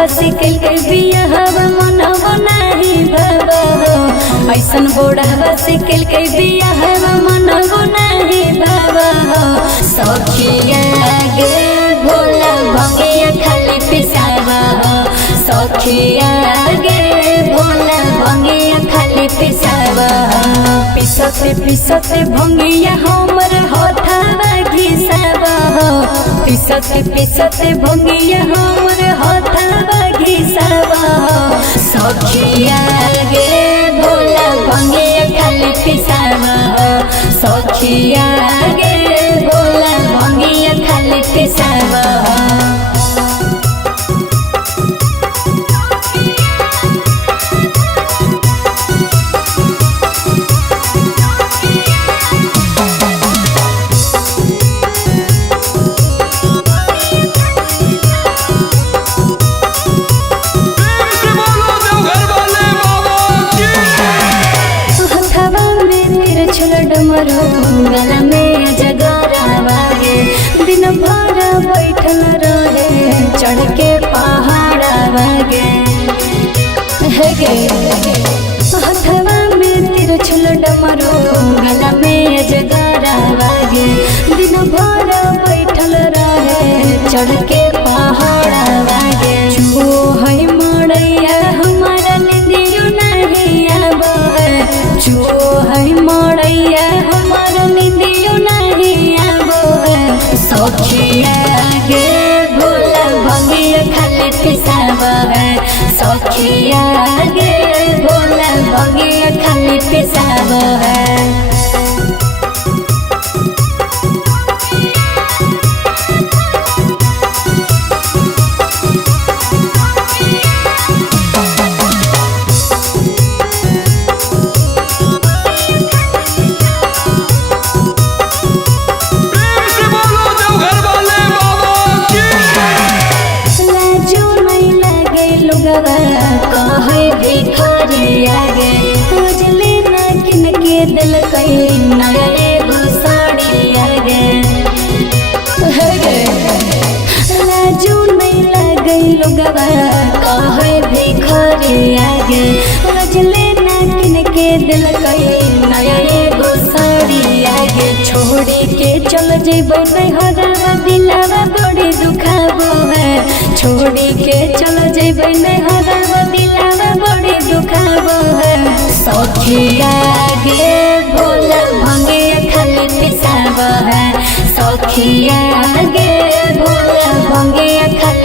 बोढ़ावा से कल के बियाहवा मनवा नाही बाबा हो। ऐसन बोढ़ावा से कल के बियाहवा मनवा नाही बाबा हो। सखिया गे भोला भंगिया खाली पिसावा हो। सखिया गे भोला भंगिया खाली पिसावा हो। पिसते पिसते भंगिया हमर होठावा घिसावा हो। पिसते पिसते भंगिया हमर होठावा घिसावा हो। सखिया गे भोला भंगिया खाली पिसावा हो। सखिया गे भोला भंगिया खाली पिसावा हो। डमरू गला में जगरावा गे दिन भर बैठल रहे चढ़ के पहाड़ावा गे हथवा में तिरछुल डमरू गला में जगरावा गे दिन भर बैठल रहे चढ़ के पहाड़ावा गे जो है मड़ैया हमारा निदियो नहीं आबो है। जो है मड़ैया हमारा निदियो नहीं आबो है। सखिया गे भोला भंगिया खाली पिसावा है। सखिया गे भोला भंगिया खाली पिसावा है। कहे भिखारिया गे उजले ना किन के दिल कई नया एगो साड़िया गे लाजू नहीं लगे लोगवा कहे भिखारिया गे उजले ना किन के दिल कई नया एगो साड़िया गे। छोड़ी के चल जेबो नैहरवा दिलवा बड़ी दुखाबो है। छोड़ी के चल जेबो नैहरवा दिलवा बड़ी दुखाबो है। सखिया गे भोला भंगिया खाली पिसावा है। सखिया गे भोला भंगिया खाली